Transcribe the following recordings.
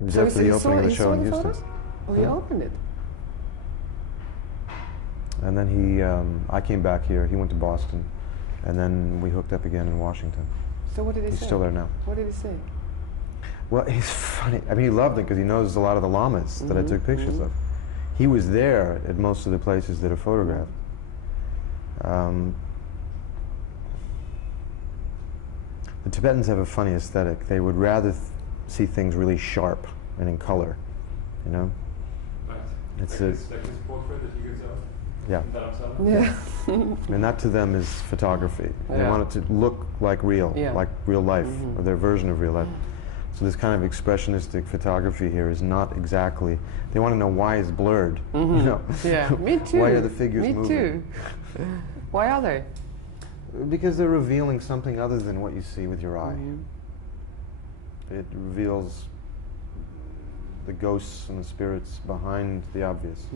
It was So after the opening of the show in Houston. Photos? Oh, he opened it. And then I came back here, he went to Boston, and then we hooked up again in Washington. So what did he say? He's still there now. What did he say? Well, he's funny. I mean, he loved it because he knows a lot of the llamas that I took pictures of. He was there at most of the places that are photographed. The Tibetans have a funny aesthetic. They would rather see things really sharp and in color, you know? Right. It's like this portrait that he gets out? Yeah. Yeah. And that to them is photography. They Yeah. want it to look like real, like real life, or their version of real life. So this kind of expressionistic photography here is not exactly, they want to know why it's blurred. You know? Yeah, me too. Why are the figures moving? Me too. Why are they? Because they're revealing something other than what you see with your eye. It reveals the ghosts and the spirits behind the obvious.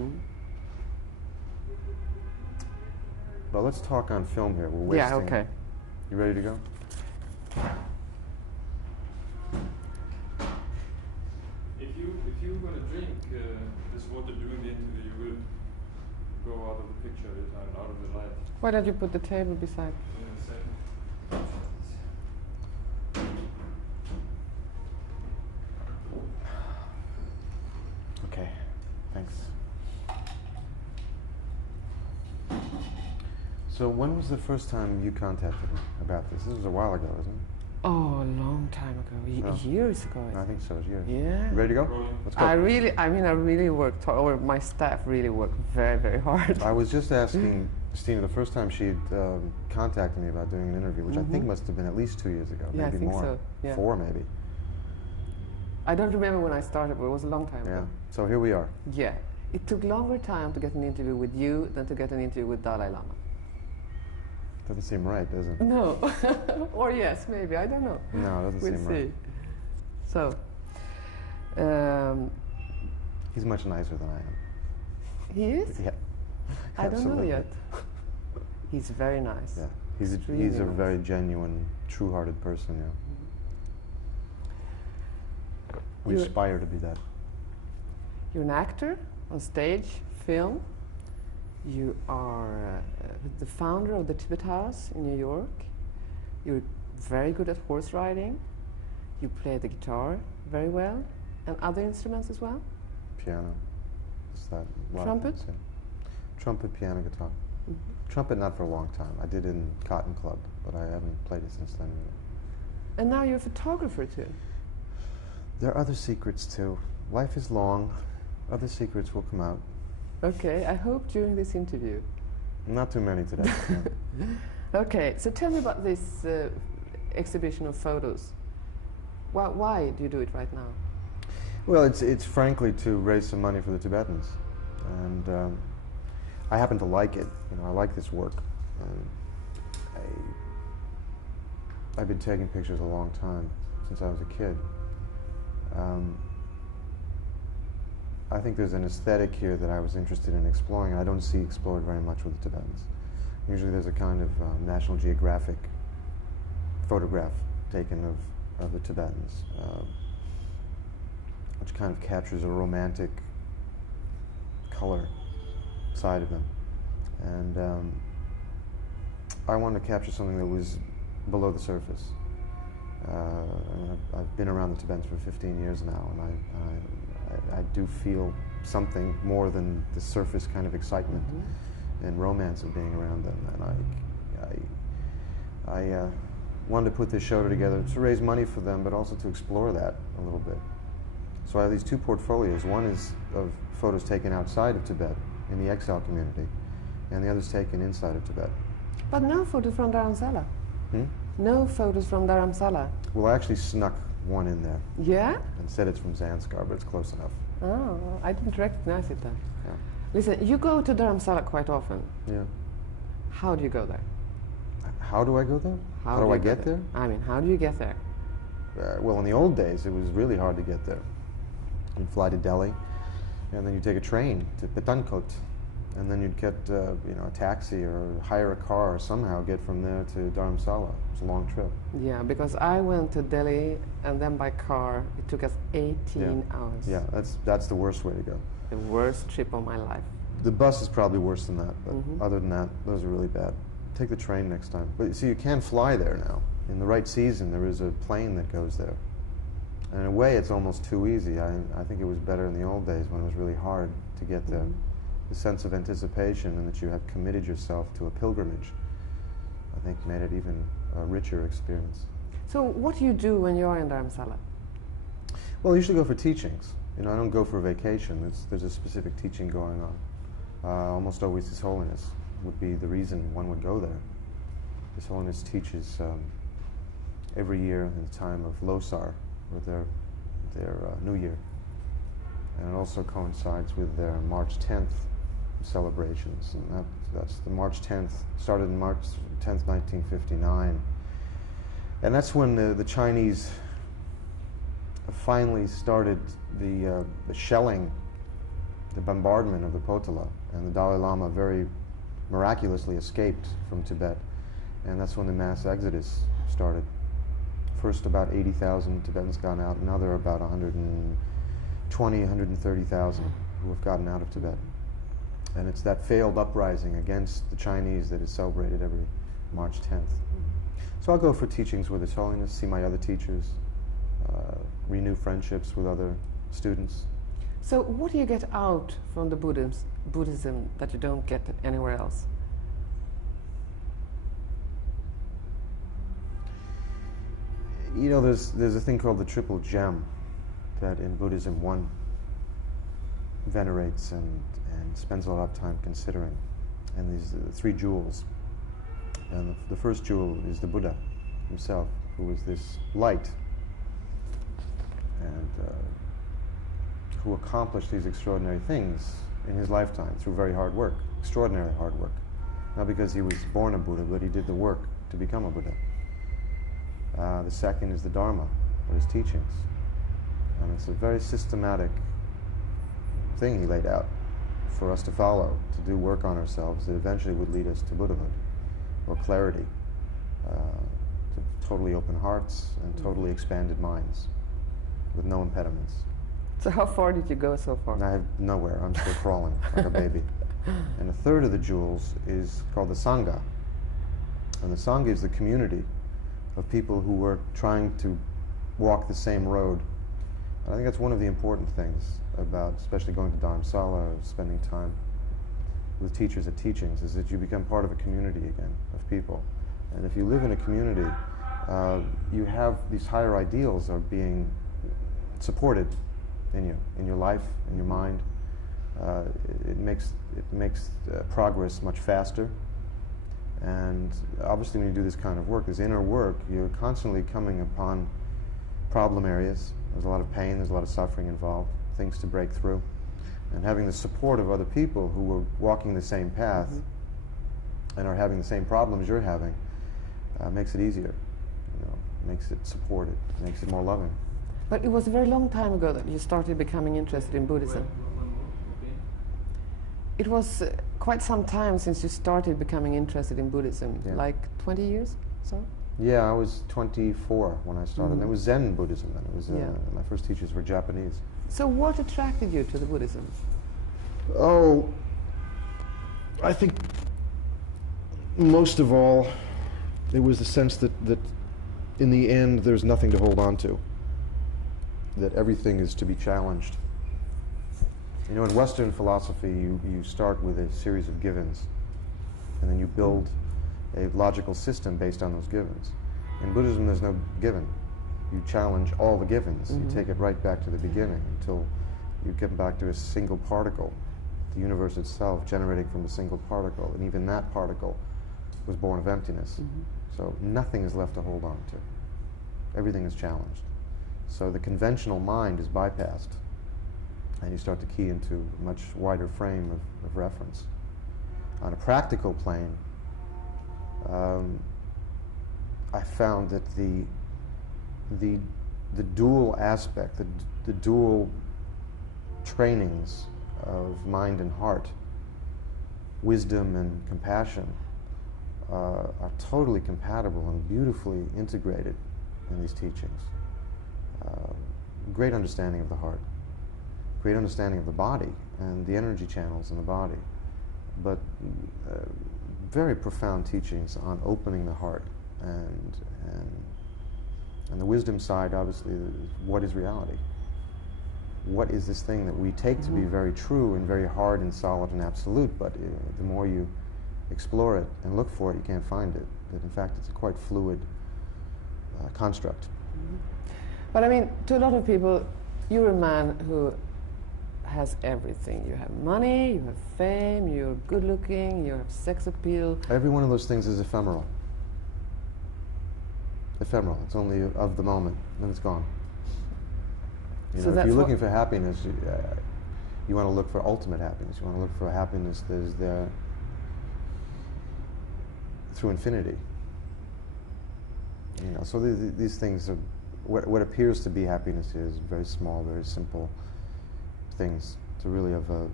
But let's talk on film here. We're wasting. Yeah, okay. You ready to go? If you were going to drink this water during the interview, you will go out of the picture and out of the light. Why don't you put the table beside? In a second. Okay, thanks. So when was the first time you contacted me about this? This was a while ago, isn't it? Oh, a long time ago. Years ago. I think so, years. Yeah. You ready to go? Let's go. I really worked hard, or my staff really worked very, very hard. I was just asking Stina the first time she'd contacted me about doing an interview, which I think must have been at least 2 years ago, Yeah, maybe I think more. so. Yeah. 4 maybe. I don't remember when I started, but it was a long time Yeah. ago. So here we are. Yeah. It took longer time to get an interview with you than to get an interview with Dalai Lama. Doesn't seem right, does it? No. Or yes, maybe. I don't know. No, it doesn't We'll seem see. right. So, He's much nicer than I am. he is? Yeah. I don't know Absolutely. yet. He's very nice. Yeah. He's Really a nice. very genuine, true-hearted person, yeah. We You're- aspire to be that. You're an actor on stage, film. You are the founder of the Tibet House in New York. You're very good at horse riding. You play the guitar very well, and other instruments as well. Piano. What's that? Trumpet? Yeah. Trumpet, piano, guitar. Trumpet not for a long time. I did in Cotton Club, but I haven't played it since then really. And now you're a photographer too. There are other secrets too. Life is long. Other secrets will come out. Okay, I hope during this interview. Not too many today. No. Okay, so tell me about this exhibition of photos. Why do you do it right now? Well, it's frankly to raise some money for the Tibetans, and I happen to like it. You know, I like this work. I've been taking pictures a long time, since I was a kid. I think there's an aesthetic here that I was interested in exploring. I don't see explored very much with the Tibetans. Usually there's a kind of National Geographic photograph taken of the Tibetans, which kind of captures a romantic color side of them. And I wanted to capture something that was below the surface. I've been around the Tibetans for 15 years now, and I do feel something more than the surface kind of excitement and romance of being around them. And I wanted to put this show together to raise money for them, but also to explore that a little bit. So I have these 2 portfolios. One is of photos taken outside of Tibet in the exile community, and the other is taken inside of Tibet. But no photos from Dharamsala. No photos from Dharamsala. Well, I actually snuck one in there Yeah? and said it's from Zanskar, but it's close enough. Oh, I didn't recognize it then. Yeah. Listen, you go to Dharamsala quite often. Yeah. How do you go there? How do I go there? How do you I go get there? I mean, how do you get there? Well, in the old days, it was really hard to get there. You'd fly to Delhi, and then you take a train to Patankot, And then you'd get you know, a taxi or hire a car or somehow get from there to Dharamsala. It's a long trip. Yeah, because I went to Delhi and then by car it took us 18 hours. Yeah, that's the worst way to go. The worst trip of my life. The bus is probably worse than that, but Mhm. other than that, those are really bad. Take the train next time. But see, you can fly there now. In the right season, there is a plane that goes there. And in a way, it's almost too easy. I think it was better in the old days when it was really hard to get there. Mhm. The sense of anticipation and that you have committed yourself to a pilgrimage, I think made it even a richer experience. So what do you do when you are in Dharamsala? Well, I usually go for teachings. You know, I don't go for vacation. There's a specific teaching going on. Almost always His Holiness would be the reason one would go there. His Holiness teaches every year in the time of Losar, or their New Year. And it also coincides with their March 10th celebrations. And that's the March 10th, started in March 10th, 1959. And that's when the Chinese finally started the shelling, the bombardment of the Potala. And the Dalai Lama very miraculously escaped from Tibet. And that's when the mass exodus started. First about 80,000 Tibetans got out, now there are about 130,000 who have gotten out of Tibet. And it's that failed uprising against the Chinese that is celebrated every March 10th. So I'll go for teachings with His Holiness, see my other teachers, renew friendships with other students. So what do you get out from the Buddhism that you don't get anywhere else? You know, there's a thing called the triple gem that in Buddhism one venerates and spends a lot of time considering. And these are the three jewels. And the first jewel is the Buddha himself, who is this light and who accomplished these extraordinary things in his lifetime through very hard work, extraordinary hard work. Not because he was born a Buddha, but he did the work to become a Buddha. The second is the Dharma, or his teachings. And it's a very systematic thing he laid out for us to follow, to do work on ourselves that eventually would lead us to Buddhahood, or clarity, to totally open hearts and totally expanded minds, with no impediments. So how far did you go so far? And I have nowhere. I'm still crawling like a baby. And the third of the jewels is called the Sangha. And the Sangha is the community of people who were trying to walk the same road. And I think that's one of the important things about, especially going to Dharamsala or spending time with teachers at teachings, is that you become part of a community again of people. And if you live in a community, you have these higher ideals are being supported in you, in your life, in your mind. It makes progress much faster. And obviously when you do this kind of work, this inner work, you're constantly coming upon problem areas. There's a lot of pain, there's a lot of suffering involved, things to break through. And having the support of other people who are walking the same path and are having the same problems you're having makes it easier, you know, makes it supported, makes it more loving. But it was a very long time ago that you started becoming interested in Buddhism. It was quite some time since you started becoming interested in Buddhism, Yeah. like 20 years, so? Yeah, I was 24 when I started. And it was Zen Buddhism then. It was my first teachers were Japanese. So what attracted you to the Buddhism? Oh, I think most of all, it was the sense that in the end there's nothing to hold on to, that everything is to be challenged. You know, in Western philosophy, you start with a series of givens, and then you build a logical system based on those givens. In Buddhism, there's no given. You challenge all the givens. You take it right back to the beginning until you get back to a single particle, the universe itself generating from a single particle, and even that particle was born of emptiness. So nothing is left to hold on to. Everything is challenged. So the conventional mind is bypassed, and you start to key into a much wider frame of reference. On a practical plane, I found that the dual aspect, the dual trainings of mind and heart wisdom and compassion are totally compatible and beautifully integrated in these teachings. Great understanding of the heart, great understanding of the body and the energy channels in the body, but very profound teachings on opening the heart and the wisdom side, obviously, is what is reality? What is this thing that we take to be very true and very hard and solid and absolute, but the more you explore it and look for it, you can't find it. That in fact, it's a quite fluid construct. But I mean, to a lot of people, you're a man who has everything. You have money, you have fame, you're good looking, you have sex appeal. Every one of those things is ephemeral. Ephemeral. It's only of the moment, then it's gone. You So know, if that's you're what- looking for happiness, you want to look for ultimate happiness. You want to look for happiness that is there through infinity. You know, so these things are what appears to be happiness is very small, very simple things. It's really of a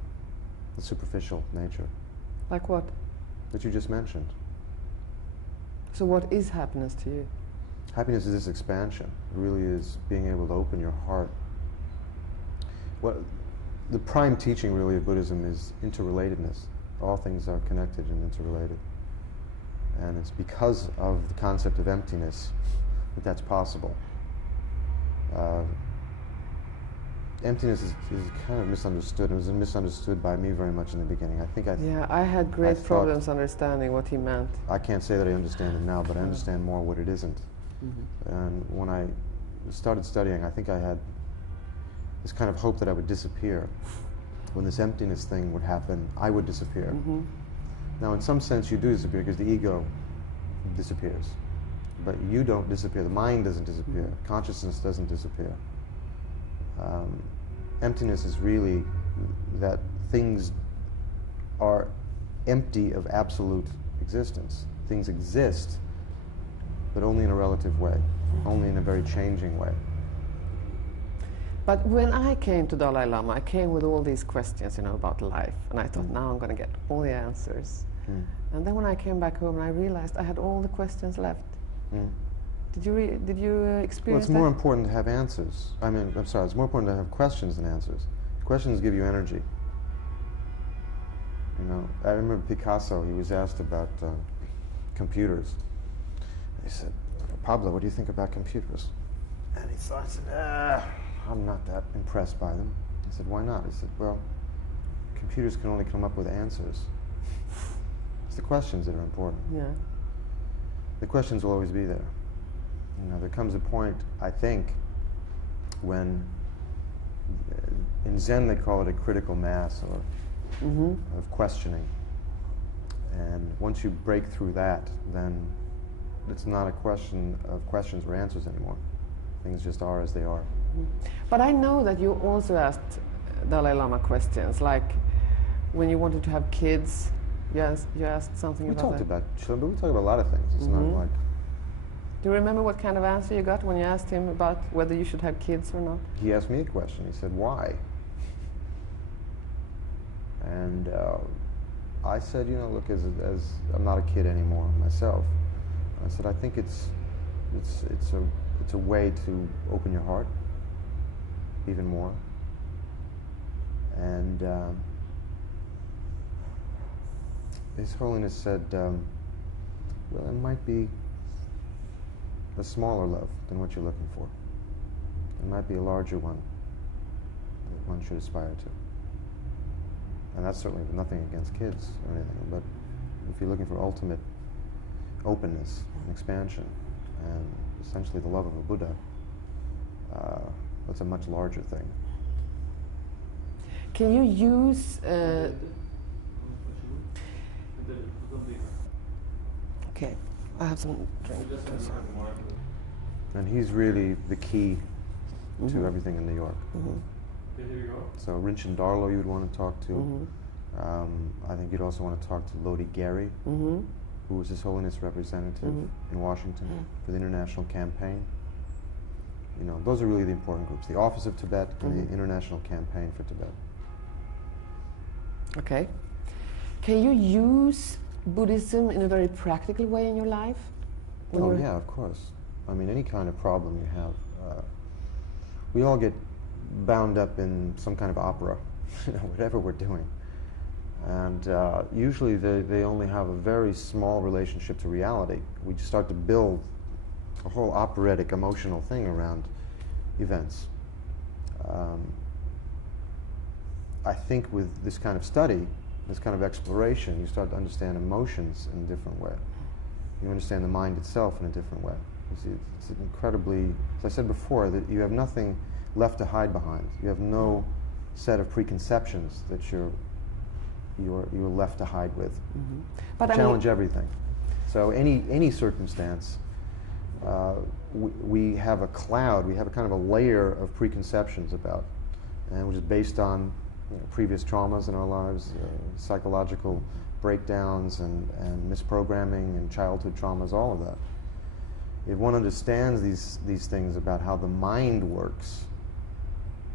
superficial nature Like what? that you just mentioned. So what is happiness to you? Happiness is this expansion. It really is being able to open your heart. What the prime teaching really of Buddhism is interrelatedness. All things are connected and interrelated. And it's because of the concept of emptiness that that's possible. Emptiness is kind of misunderstood. It was misunderstood by me very much in the beginning. Yeah, I had great thought- problems understanding what he meant. I can't say that I understand it now, but I understand more what it isn't. And when I started studying, I think I had this kind of hope that I would disappear. When this emptiness thing would happen, I would disappear. Now, in some sense, you do disappear because the ego disappears. But you don't disappear. The mind doesn't disappear. Consciousness doesn't disappear. Emptiness is really that things are empty of absolute existence. Things exist, but only in a relative way, only in a very changing way. But when I came to Dalai Lama, I came with all these questions, about life, and I thought, now I'm going to get all the answers. And then when I came back home, I realized I had all the questions left. Did you experience Well, it's that? more important to have answers. It's more important to have questions than answers. Questions give you energy. I remember Picasso, he was asked about computers. He said, Pablo, what do you think about computers? And he thought, I'm not that impressed by them. I said, why not? He said, well, computers can only come up with answers. It's the questions that are important. Yeah. The questions will always be there. There comes a point, I think, when in Zen they call it a critical mass of questioning. And once you break through that, then it's not a question of questions or answers anymore. Things just are as they are. But I know that you also asked Dalai Lama questions, like when you wanted to have kids, you asked something We about talked that. about children, but we talked about a lot of things. It's not like... Do you remember what kind of answer you got when you asked him about whether you should have kids or not? He asked me a question. He said, why? And I said, look, as I'm not a kid anymore myself. I said, I think it's a way to open your heart even more. And His Holiness said, well, it might be a smaller love than what you're looking for. It might be a larger one that one should aspire to. And that's certainly nothing against kids or anything, but if you're looking for ultimate openness and expansion and essentially the love of a Buddha, that's a much larger thing. Can you use... Okay, I have some drink. And he's really the key to everything in New York. Here you go. So Rinchen Darlo you'd want to talk to. I think you'd also want to talk to Lodi Gary, who was His Holiness representative in Washington for the international campaign. Those are really the important groups. The Office of Tibet and the International Campaign for Tibet. Okay. Can you use Buddhism in a very practical way in your life? Oh yeah, of course. I mean, any kind of problem you have. We all get bound up in some kind of opera, whatever we're doing. And usually they only have a very small relationship to reality. We just start to build a whole operatic emotional thing around events. I think with this kind of study, this kind of exploration, you start to understand emotions in a different way. You understand the mind itself in a different way. You see, it's incredibly, as I said before, that you have nothing left to hide behind. You have no set of preconceptions that you're left to hide with. Mm-hmm. But challenge everything. So any circumstance, we have a cloud, we have a kind of a layer of preconceptions about, and which is based on previous traumas in our lives, psychological breakdowns and misprogramming and childhood traumas, all of that. If one understands these things about how the mind works,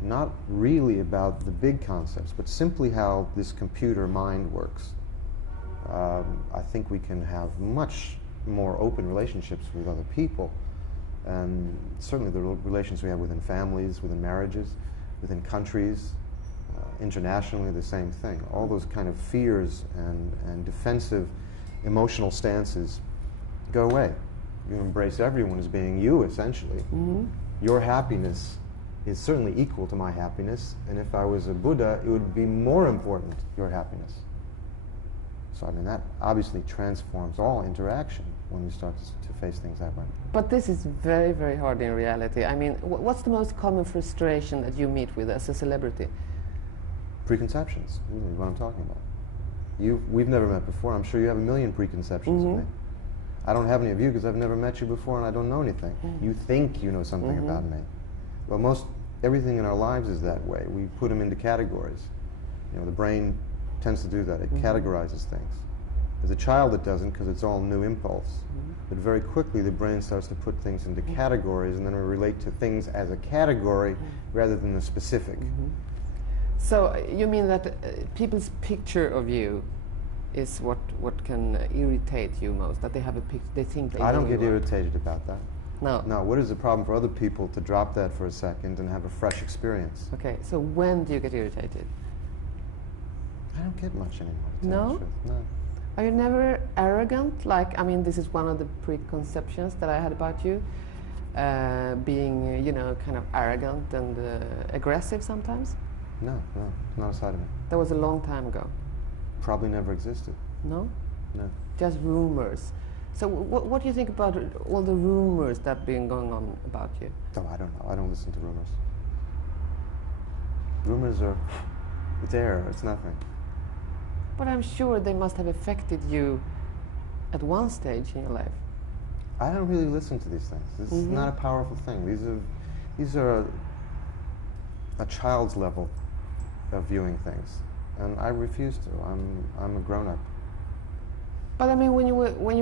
not really about the big concepts, but simply how this computer mind works, I think we can have much more open relationships with other people, and certainly the relations we have within families, within marriages, within countries, internationally, the same thing. All those kind of fears and defensive emotional stances go away. You embrace everyone as being you, essentially. Mm-hmm. Your happiness is certainly equal to my happiness, and if I was a Buddha, it would be more important, your happiness. So I mean, that obviously transforms all interaction when you start to face things that way. But this is very, very hard in reality. I mean, what's the most common frustration that you meet with as a celebrity? Preconceptions, really, what I'm talking about. We've never met before. I'm sure you have a million preconceptions of me. I don't have any of you because I've never met you before and I don't know anything. You think you know something about me. Well, everything in our lives is that way. We put them into categories. The brain tends to do that. It categorizes things. As a child it doesn't, because it's all new impulse. But very quickly the brain starts to put things into categories, and then we relate to things as a category rather than the specific. So you mean that people's picture of you is what can irritate you most? That they have a picture, they think they I don't know get you are. irritated about that. No. No, what is the problem for other people to drop that for a second and have a fresh experience? Okay, so when do you get irritated? I don't get much anymore. to tell No? the truth. No. Are you never arrogant? Like, I mean, this is one of the preconceptions that I had about you, being, kind of arrogant and aggressive sometimes. No, not a side of me. That was a long time ago. Probably never existed. No? No. Just rumors. So what do you think about all the rumors that have been going on about you? No, I don't know. I don't listen to rumors. Rumors are, it's air, it's nothing. But I'm sure they must have affected you at one stage in your life. I don't really listen to these things. This is not a powerful thing. These are a child's level of viewing things, and I refuse to. I'm a grown-up. But I mean, when you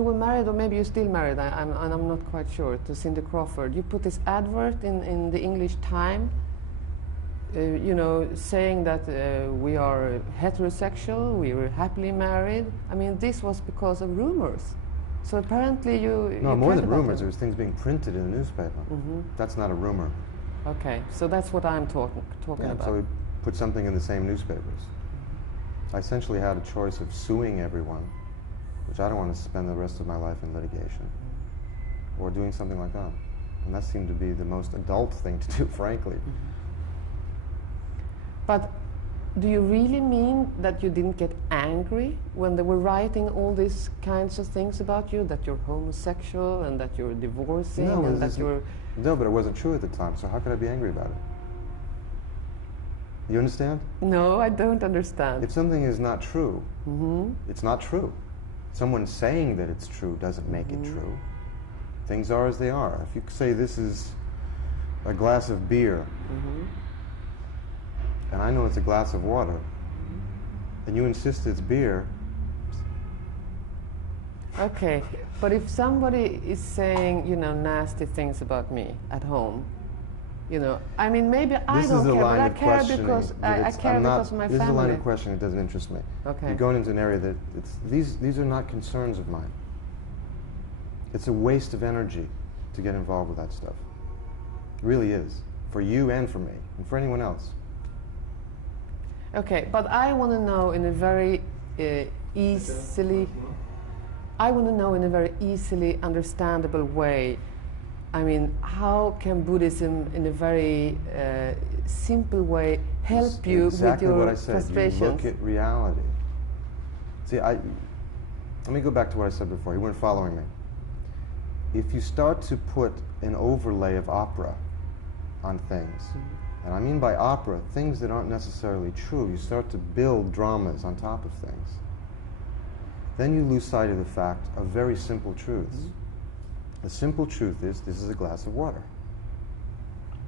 were married, or maybe you're still married, I'm not quite sure, to Cindy Crawford, you put this advert in the English Time, saying that we are heterosexual, we were happily married. I mean, this was because of rumors. So apparently you... No, you more cared than about rumors, it. there was things being printed in the newspaper. That's not a rumor. Okay, so that's what I'm talking about. So we put something in the same newspapers. I essentially had a choice of suing everyone, which I don't want to spend the rest of my life in litigation, or doing something like that. And that seemed to be the most adult thing to do, frankly. But do you really mean that you didn't get angry when they were writing all these kinds of things about you, that you're homosexual and that you're divorcing and that you're... No, but it wasn't true at the time, so how could I be angry about it? You understand? No, I don't understand. If something is not true, it's not true. Someone saying that it's true doesn't make it true. Things are as they are. If you say this is a glass of beer, and I know it's a glass of water, and you insist it's beer. Okay, but if somebody is saying, nasty things about me at home, You know, I mean, maybe I This don't is a care, but line I of care questioning. because that I it's- care I'm not- because of my This is a line family. of questioning that doesn't interest me. Okay. You're going into an area that these are not concerns of mine. It's a waste of energy to get involved with that stuff. It really is, for you and for me, and for anyone else. Okay, but I want to know in a very I want to know in a very easily understandable way. I mean, how can Buddhism, in a very simple way, help you exactly with your what I said. frustrations? You look at reality. See, let me go back to what I said before. You weren't following me. If you start to put an overlay of opera on things, and I mean by opera, things that aren't necessarily true, you start to build dramas on top of things, then you lose sight of the fact of very simple truths. The simple truth is, this is a glass of water.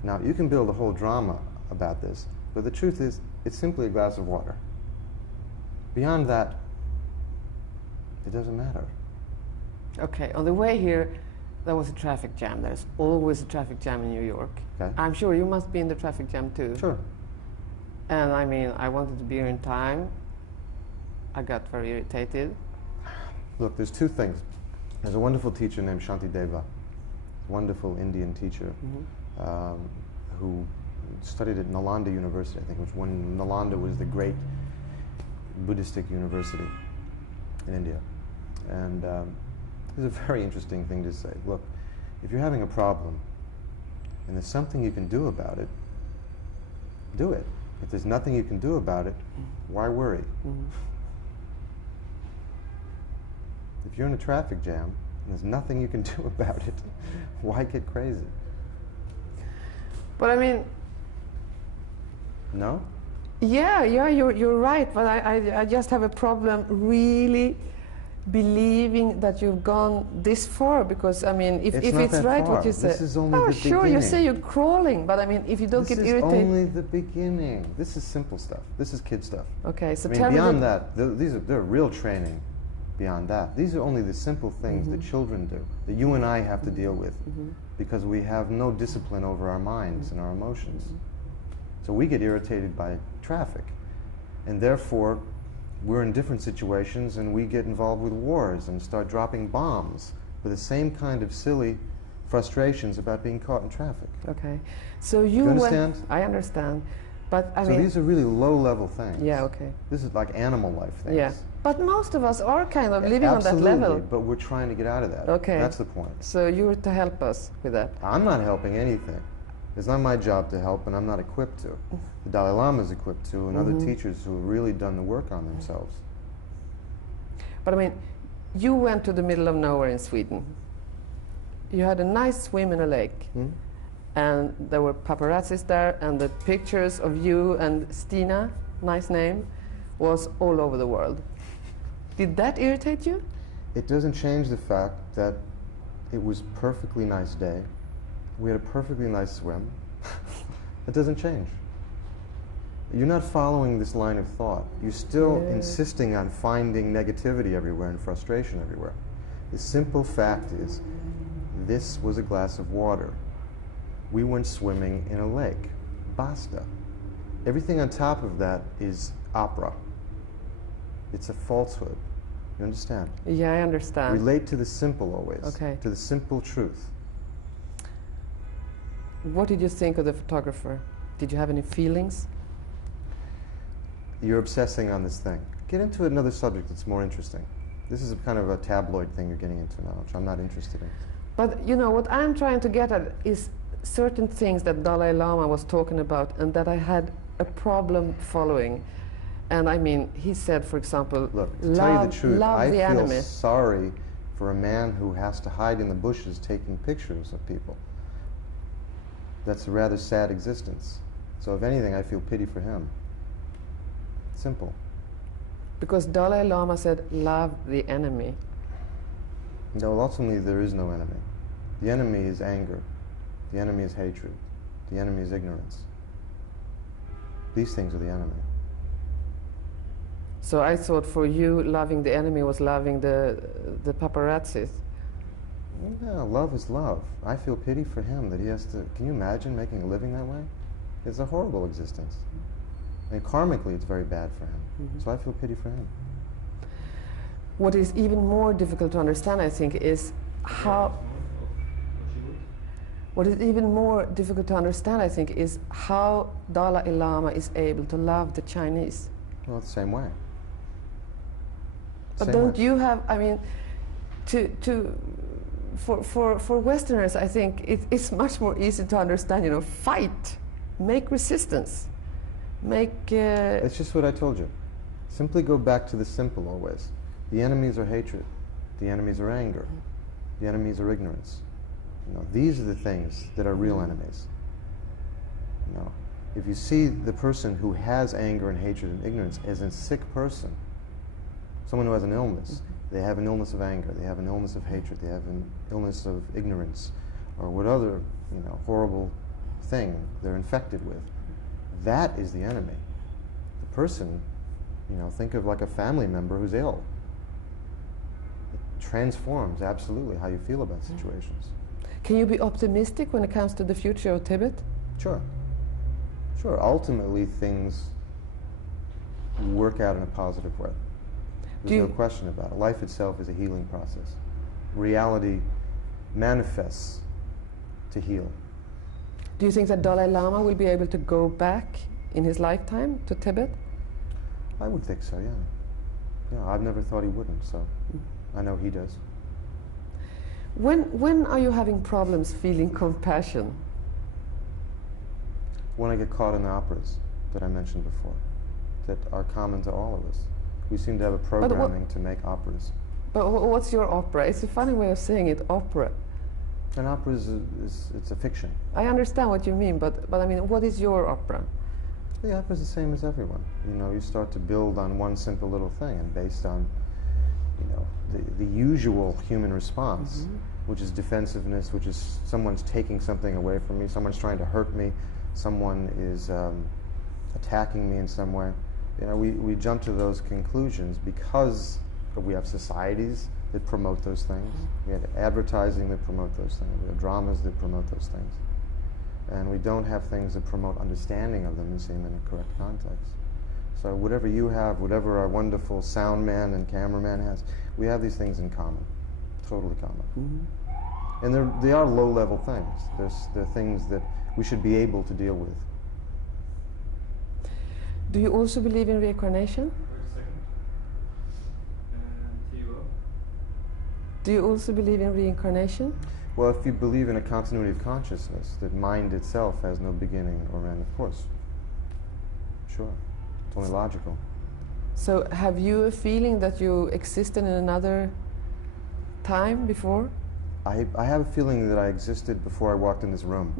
Now, you can build a whole drama about this, but the truth is, it's simply a glass of water. Beyond that, it doesn't matter. Okay, on the way here, there was a traffic jam. There's always a traffic jam in New York. Okay. I'm sure you must be in the traffic jam too. Sure. And I mean, I wanted to be here in time. I got very irritated. Look, there's two things. There's a wonderful teacher named Shanti Deva, wonderful Indian teacher, who studied at Nalanda University, I think, which when Nalanda was the great Buddhistic university in India. And it's a very interesting thing to say. Look, if you're having a problem and there's something you can do about it, do it. If there's nothing you can do about it, why worry? If you're in a traffic jam and there's nothing you can do about it, why get crazy? But I mean, no? yeah, you're right. But I just have a problem really believing that you've gone this far, because I mean, if not it's that right far. what you say, This is only the sure, you beginning. say you're crawling, but I mean, if you don't This get is irritated. only the beginning. This is simple stuff. This is kid stuff. Okay, so I mean, tell me beyond that, they're real training. Beyond that, these are only the simple things that children do, that you and I have to deal with, because we have no discipline over our minds and our emotions. So we get irritated by traffic, and therefore we're in different situations and we get involved with wars and start dropping bombs with the same kind of silly frustrations about being caught in traffic. Okay, so you understand? I understand, but I So mean, these are really low-level things. yeah, okay, This is like animal life things. yeah. But most of us are kind of living on that Absolutely, level. but we're trying to get out of that. Okay. That's the point. So you're to help us with that. I'm not helping anything. It's not my job to help, and I'm not equipped to. The Dalai Lama is equipped to, and other teachers who have really done the work on themselves. But I mean, you went to the middle of nowhere in Sweden. You had a nice swim in a lake, and there were paparazzis there, and the pictures of you and Stina, nice name, was all over the world. Did that irritate you? It doesn't change the fact that it was a perfectly nice day. We had a perfectly nice swim. It doesn't change. You're not following this line of thought. You're still insisting on finding negativity everywhere and frustration everywhere. The simple fact is, this was a glass of water. We went swimming in a lake. Basta. Everything on top of that is opera. It's a falsehood. You understand? Yeah, I understand. Relate to the simple always. Okay. To the simple truth. What did you think of the photographer? Did you have any feelings? You're obsessing on this thing. Get into another subject that's more interesting. This is a kind of a tabloid thing you're getting into now, which I'm not interested in. But you know, what I'm trying to get at is certain things that Dalai Lama was talking about and that I had a problem following. And I mean, he said, for example, Look, to tell you the truth, I the feel enemy. sorry for a man who has to hide in the bushes taking pictures of people. That's a rather sad existence. So if anything, I feel pity for him. Simple. Because Dalai Lama said, love the enemy. No, ultimately there is no enemy. The enemy is anger. The enemy is hatred. The enemy is ignorance. These things are the enemy. So I thought for you, loving the enemy was loving the paparazzis. No, love is love. I feel pity for him that he has to. Can you imagine making a living that way? It's a horrible existence. And karmically, it's very bad for him. So I feel pity for him. What is even more difficult to understand, I think, is how. What is even more difficult to understand, I think, is how Dalai Lama is able to love the Chinese. Well, it's the same way. But Same don't way. you have? I mean, for Westerners, I think it's much more easy to understand. You know, fight, make resistance, make. It's just what I told you. Simply go back to the simple always. The enemies are hatred. The enemies are anger. The enemies are ignorance. You know, these are the things that are real enemies. You know, if you see the person who has anger and hatred and ignorance as a sick person, someone who has an illness, they have an illness of anger, they have an illness of hatred, they have an illness of ignorance, or what other, you know, horrible thing they're infected with. That is the enemy. The person, you know, think of like a family member who's ill. It transforms absolutely how you feel about situations. Can you be optimistic when it comes to the future of Tibet? Sure. Sure. Ultimately, things work out in a positive way. There's no question about it. Life itself is a healing process. Reality manifests to heal. Do you think that Dalai Lama will be able to go back in his lifetime to Tibet? I would think so, yeah. Yeah, I've never thought he wouldn't, so I know he does. When are you having problems feeling compassion? When I get caught in the operas that I mentioned before, that are common to all of us. We seem to have a programming to make operas. But what's your opera? It's a funny way of saying it, opera. An opera is it's a fiction. I understand what you mean, but I mean, what is your opera? The opera is the same as everyone. You know, you start to build on one simple little thing, and based on, you know, the usual human response, which is defensiveness, which is someone's taking something away from me, someone's trying to hurt me, someone is attacking me in some way. You know, we jump to those conclusions because we have societies that promote those things. We have advertising that promote those things. We have dramas that promote those things. And we don't have things that promote understanding of them and see them in a correct context. So whatever you have, whatever our wonderful sound man and cameraman has, we have these things in common, totally common. And they are low-level things. They're things that we should be able to deal with. Do you also believe in reincarnation? Wait a second. Theo? Do you also believe in reincarnation? Well, if you believe in a continuity of consciousness, that mind itself has no beginning or end, of course. Sure. It's only logical. So have you a feeling that you existed in another time before? I have a feeling that I existed before I walked in this room.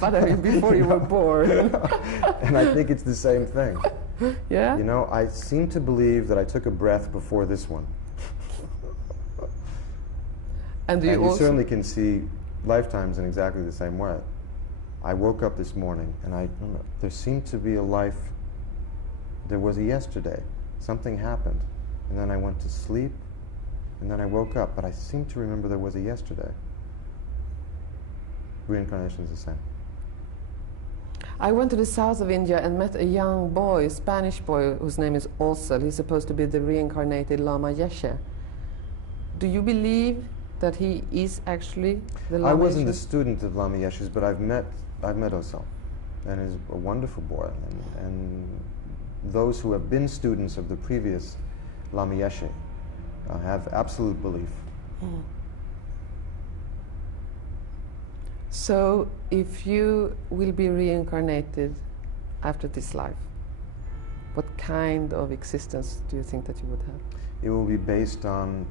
But I mean, before you were born. And I think it's the same thing. Yeah? You know, I seem to believe that I took a breath before this one. And you certainly can see lifetimes in exactly the same way. I woke up this morning and there seemed to be a life, there was a yesterday. Something happened. And then I went to sleep, and then I woke up, but I seem to remember there was a yesterday. Reincarnation is the same. I went to the south of India and met a young boy, a Spanish boy, whose name is Osel. He's supposed to be the reincarnated Lama Yeshe. Do you believe that he is actually the Lama I wasn't Yeshe? a student of Lama Yeshe's, but I've met Osel, and he's a wonderful boy. And those who have been students of the previous Lama Yeshe have absolute belief. So, if you will be reincarnated after this life, what kind of existence do you think that you would have? It will be based on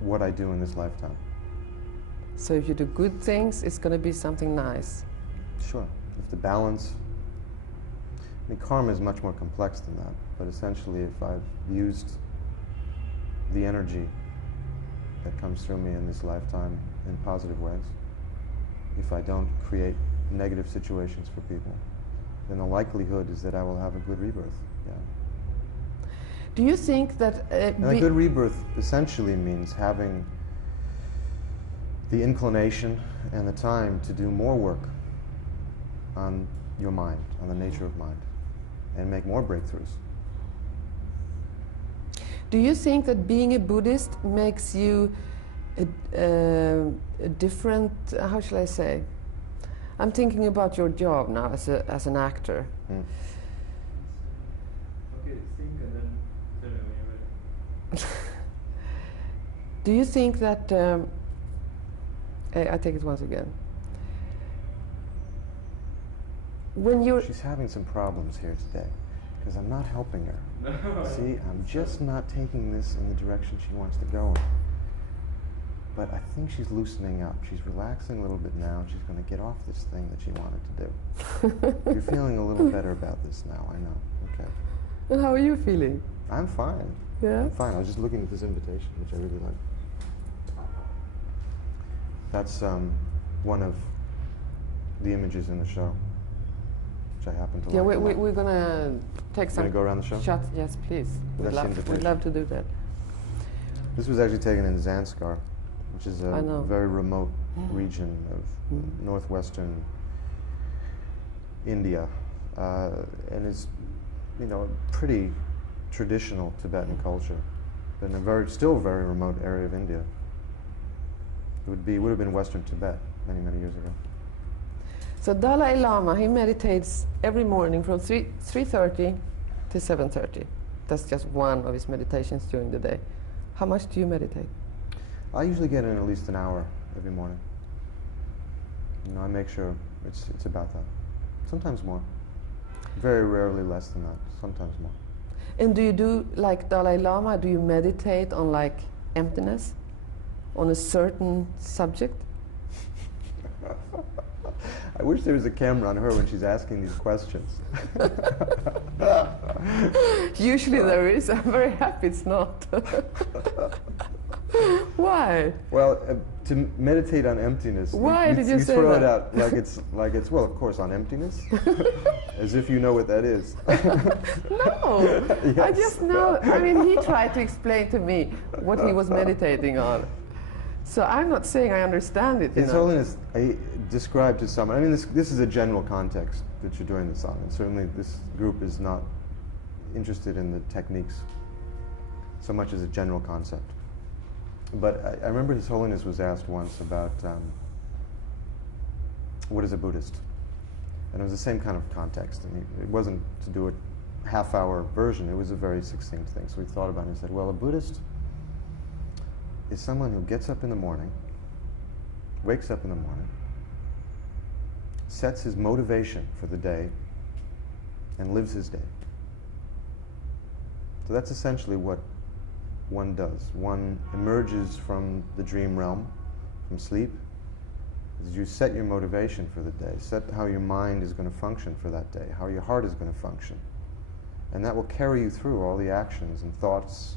what I do in this lifetime. So if you do good things, it's going to be something nice. Sure. If the balance... I mean, karma is much more complex than that, but essentially if I've used the energy that comes through me in this lifetime in positive ways, if I don't create negative situations for people, then the likelihood is that I will have a good rebirth. Yeah. Do you think that... and a good rebirth essentially means having the inclination and the time to do more work on your mind, on the nature of mind, and make more breakthroughs. Do you think that being a Buddhist makes you a different, how shall I say? I'm thinking about your job now as an actor. Mm. Okay, think and then tell me when you're ready. Do you think that, I take it once again. When you're... She's having some problems here today, because I'm not helping her. No. See, I'm just not taking this in the direction she wants to go in. But I think she's loosening up. She's relaxing a little bit now. She's going to get off this thing that she wanted to do. You're feeling a little better about this now, I know. Okay. And how are you feeling? I'm fine. Yeah? I'm fine. I was just looking at this invitation, which I really like. That's one of the images in the show, which I happen to Yeah, like. we're going to take some Gonna go around the show? shots. Yes, please. That's the invitation. We'd love to do that. This was actually taken in Zanskar, which is I a know. very remote region of northwestern India, and is, you know, a pretty traditional Tibetan culture, but in a still very remote area of India. It would have been Western Tibet many years ago. So Dalai Lama, he meditates every morning from 3:30 to 7:30. That's just one of his meditations during the day. How much do you meditate? I usually get in at least an hour every morning. You know, I make sure it's about that. Sometimes more. Very rarely less than that. Sometimes more. And do you do like Dalai Lama? Do you meditate on like emptiness, on a certain subject? I wish there was a camera on her when she's asking these questions. Usually there is. I'm very happy it's not. Why? Well, to meditate on emptiness. Why did you say throw that? it out like it's well, of course, on emptiness, as if you know what that is. No, Yes. I just know. I mean, he tried to explain to me what he was meditating on. So I'm not saying I understand it. His Holiness described to someone. I mean, this is a general context that you're doing this on, and certainly this group is not interested in the techniques so much as a general concept. But I remember His Holiness was asked once about what is a Buddhist, and it was the same kind of context. And it wasn't to do a half-hour version. It was a very succinct thing. So he thought about it and said, well, a Buddhist is someone who gets up in the morning, wakes up in the morning, sets his motivation for the day, and lives his day. So that's essentially what one does. One emerges from the dream realm, from sleep, as you set your motivation for the day, set how your mind is going to function for that day, how your heart is going to function. And that will carry you through all the actions and thoughts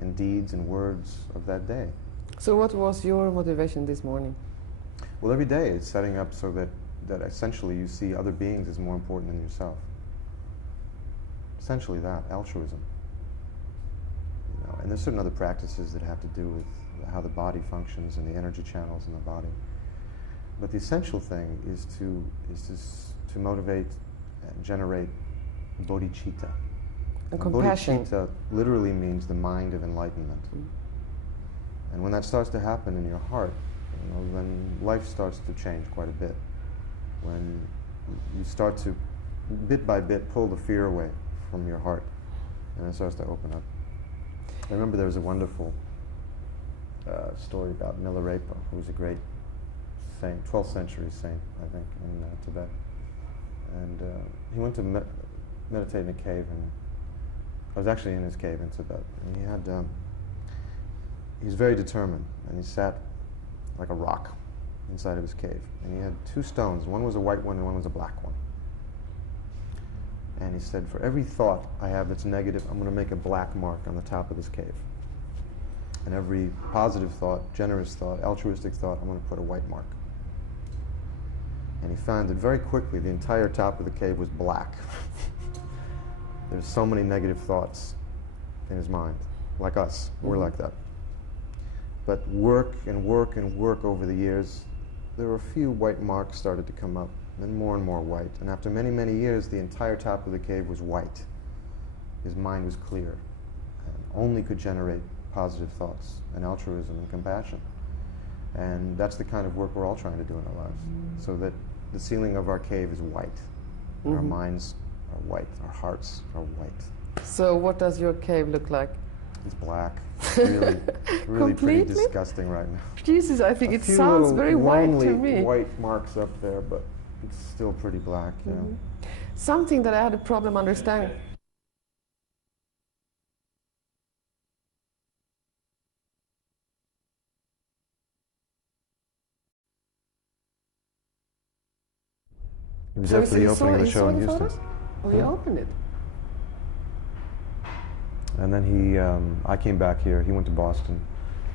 and deeds and words of that day. So what was your motivation this morning? Well, every day it's setting up so that essentially you see other beings as more important than yourself. Essentially that, altruism. You know, and there's certain other practices that have to do with how the body functions and the energy channels in the body. But the essential thing is to motivate and generate bodhicitta. And compassion. Bodhicitta literally means the mind of enlightenment. And when that starts to happen in your heart, you know, then life starts to change quite a bit. When you start to, bit by bit, pull the fear away from your heart, and it starts to open up. I remember there was a wonderful story about Milarepa, who was a great saint, 12th century saint, I think, in Tibet. And he went to meditate in a cave, and I was actually in his cave in Tibet. And he was very determined, and he sat like a rock inside of his cave. And he had two stones. One was a white one and one was a black one. And he said, for every thought I have that's negative, I'm going to make a black mark on the top of this cave. And every positive thought, generous thought, altruistic thought, I'm going to put a white mark. And he found that very quickly the entire top of the cave was black. There's so many negative thoughts in his mind. Like us, we're like that. But work and work and work over the years, there were a few white marks started to come up, and more white. And after many, many years, the entire top of the cave was white. His mind was clear, and only could generate positive thoughts and altruism and compassion. And that's the kind of work we're all trying to do in our lives, so that the ceiling of our cave is white, and our minds are white, our hearts are white. So what does your cave look like? It's black. Really, really pretty disgusting right now. Jesus, I think A it few sounds little very white to lonely me. white marks up there, but it's still pretty black. Yeah. Something that I had a problem understanding. It was after the opening of the show in Houston. Photos? Oh, you opened it. And then I came back here. He went to Boston,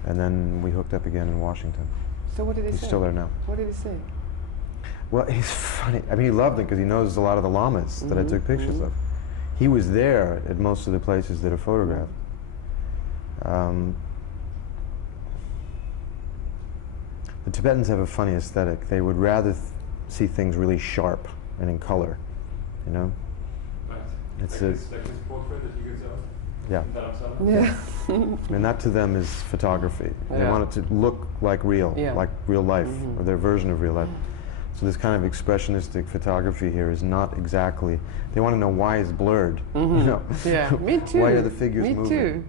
and then we hooked up again in Washington. So what did he say? He's still there now. What did he say? Well, he's funny. I mean, he loved it because he knows a lot of the llamas that I took pictures of. He was there at most of the places that are photographed. The Tibetans have a funny aesthetic. They would rather see things really sharp and in color, you know? Right. It's like this portrait that he gets out. Yeah. Yeah. And that to them is photography. They Yeah. want it to look like real, like real life, or their version of real life. So this kind of expressionistic photography here is not exactly, they want to know why it's blurred, you know? Yeah, me too. Why are the figures moving? Me too.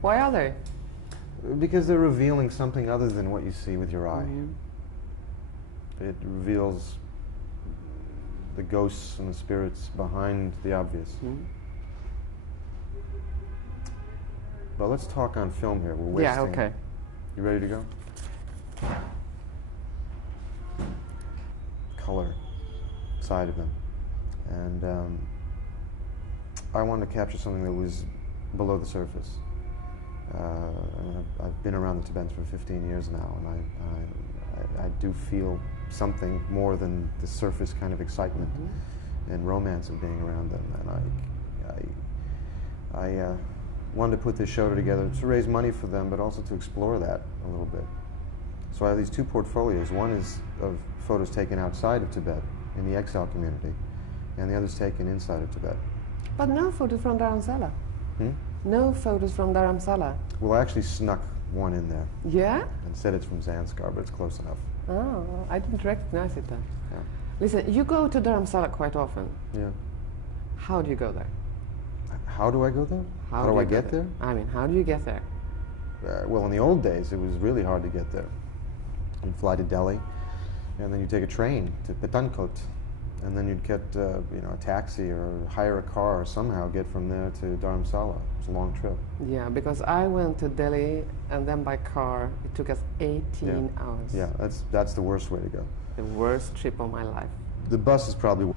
Why are they? Because they're revealing something other than what you see with your eye. It reveals the ghosts and the spirits behind the obvious. But let's talk on film here. We're wasting. Yeah, okay. You ready to go? Color side of them. And I wanted to capture something that was below the surface. I've been around the Tibetans for 15 years now, and I do feel something more than the surface kind of excitement and romance of being around them. And I wanted to put this show together to raise money for them, but also to explore that a little bit. So I have these two portfolios. One is of photos taken outside of Tibet in the exile community, and the other's taken inside of Tibet. But no photos from Dharamsala. No photos from Dharamsala. Well, I actually snuck one in there Yeah? and said it's from Zanskar, but it's close enough. Oh, I didn't recognize it then. Yeah. Listen, you go to Dharamsala quite often. Yeah. How do you go there? How do I go there? How do I you get go there? I mean, how do you get there? Well, in the old days, it was really hard to get there. You'd fly to Delhi, and then you'd take a train to Pitankot, and then you'd get a taxi or hire a car or somehow get from there to Dharamsala. It's a long trip. Yeah, because I went to Delhi and then by car, it took us 18 hours. Yeah, that's the worst way to go. The worst trip of my life. The bus is probably.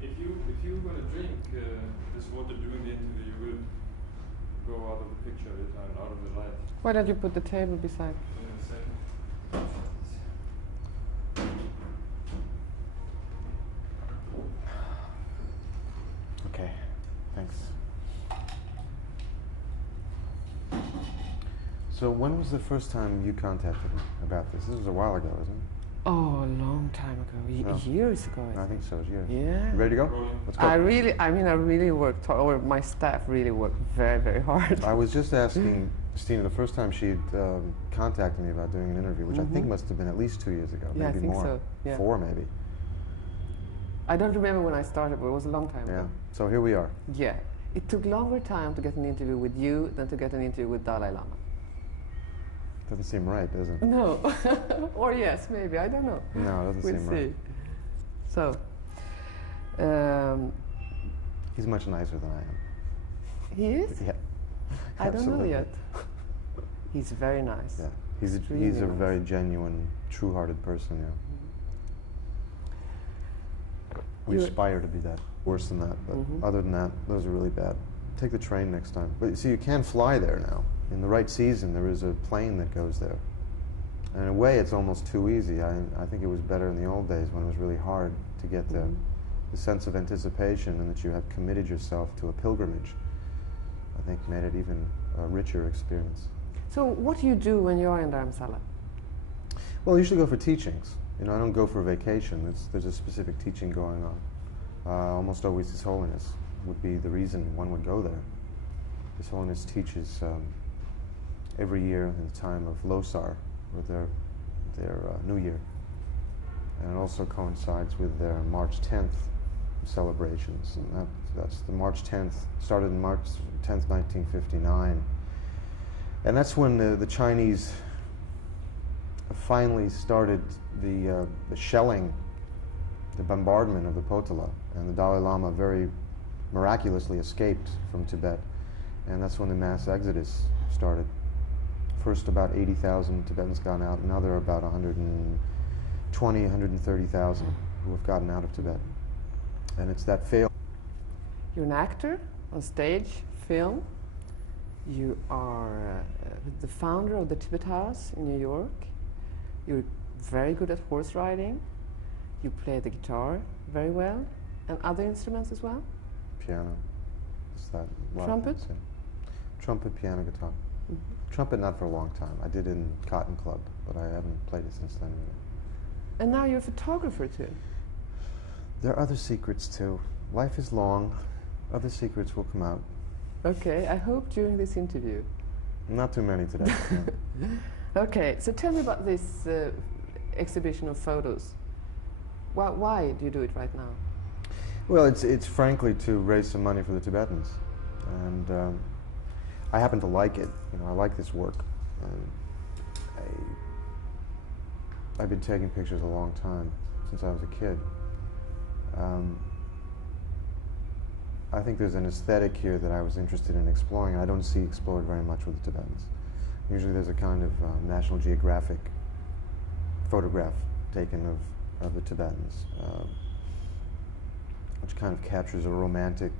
If you were going to drink this water during the interview, you will go out of the picture and out of the light. Why don't you put the table beside? In a second. Okay, thanks. So when was the first time you contacted me about this? This was a while ago, isn't it? Oh, a long time ago. Years ago. I think so, yes. Yeah. You ready to go? Let's go. I really worked hard, or my staff really worked very, very hard. I was just asking Stina the first time she'd contacted me about doing an interview, which I think must have been at least 2 years ago, Yeah, maybe I think more. so. Yeah. 4 maybe. I don't remember when I started, but it was a long time Yeah. ago. So here we are. Yeah. It took longer time to get an interview with you than to get an interview with Dalai Lama. Doesn't seem right, does it? No. Or yes, maybe. I don't know. No, it doesn't We'll seem see. right. So, He's much nicer than I am. he is? Yeah. I don't know Absolutely. yet. He's very nice. Yeah. He's Extremely a nice. very genuine, true-hearted person, yeah. We You- aspire to be that. Worse than that, but other than that, those are really bad. Take the train next time. But see, you can fly there now. In the right season, there is a plane that goes there. And in a way, it's almost too easy. I think it was better in the old days when it was really hard to get there. The sense of anticipation and that you have committed yourself to a pilgrimage, I think, made it even a richer experience. So what do you do when you're in Dharamsala? Well, I usually go for teachings. You know, I don't go for vacation. There's a specific teaching going on. Almost always His Holiness would be the reason one would go there. His Holiness teaches every year in the time of Losar, or their New Year. And it also coincides with their March 10th celebrations. And that's the March 10th, started in March 10th, 1959. And that's when the Chinese finally started the shelling, the bombardment of the Potala. And the Dalai Lama very miraculously escaped from Tibet. And that's when the mass exodus started. First about 80,000 Tibetans got out, and now there are about 120, 130,000 who have gotten out of Tibet. And it's that fail. You're an actor on stage, film. You are the founder of the Tibet House in New York. You're very good at horse riding. You play the guitar very well, and other instruments as well. Piano. Is that Trumpet? Trumpet, piano, guitar. Mm-hmm. Trumpet not for a long time. I did in Cotton Club, but I haven't played it since then. And now you're a photographer too. There are other secrets too. Life is long. Other secrets will come out. Okay, I hope during this interview. Not too many today. No. Okay, so tell me about this exhibition of photos. Why do you do it right now? Well, it's frankly to raise some money for the Tibetans, and I happen to like it. You know, I like this work. I've been taking pictures a long time, since I was a kid. I think there's an aesthetic here that I was interested in exploring, and I don't see explored very much with the Tibetans. Usually there's a kind of National Geographic photograph taken of the Tibetans, which kind of captures a romantic